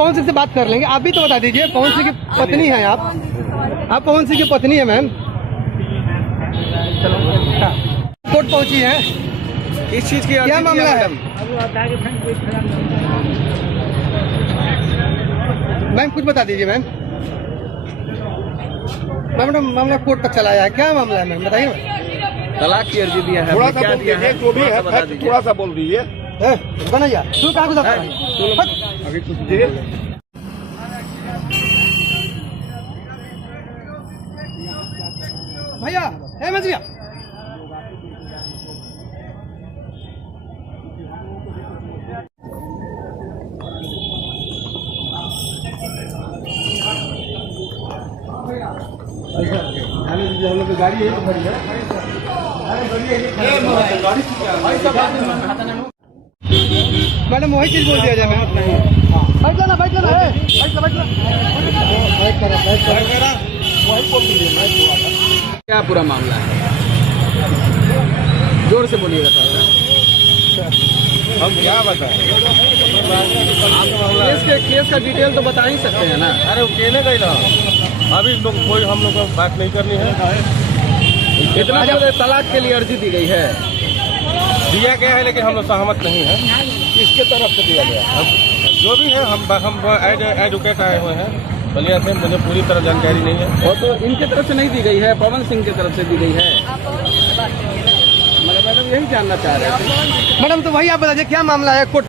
पवन सिंह से बात कर लेंगे। आप भी तो बता दीजिए, पवन सिंह की पत्नी है आप पवन सिंह की पत्नी है मैम। कोर्ट पहुंची है, किस चीज की क्या मामला है मैम? कुछ बता दीजिए मैम। मैडम मामला कोर्ट तक चला है, क्या मामला है मैम बताइए। तलाक की अर्जी दिया है, थोड़ा सा बोल दीजिए, जो भी है थोड़ा सा बोल दीजिए। बनैया तू कहाँ गुजर अभी कुछ दीजिए। भैया है मजिया हम लोग गाड़ी यही तो खड़ी है। मैडम वही चीज बोल दिया जाए मैम। बैठ जाना बैठ जाना है, वही बोल दीजिए। क्या पूरा मामला है? जोर से बोलिएगा थोड़ा। हम क्या बताएं? केस का डिटेल तो बता ही सकते हैं ना। अरे अकेले गई ना, अभी लोग कोई हम लोग को बात नहीं करनी है। इतना जल्द तलाक के लिए अर्जी दी गई है? दिया गया है लेकिन हम लोग सहमत नहीं है। किसके तरफ से दिया गया? जो भी है हम एडवोकेट आए हुए हैं बलिया से, मुझे पूरी तरह जानकारी नहीं है। और तो इनके तरफ से नहीं दी गई है, पवन सिंह की तरफ से दी गई है। मगर मैडम यही जानना चाह रहे थे। मैडम तो वही आप बताइए क्या मामला है कोर्ट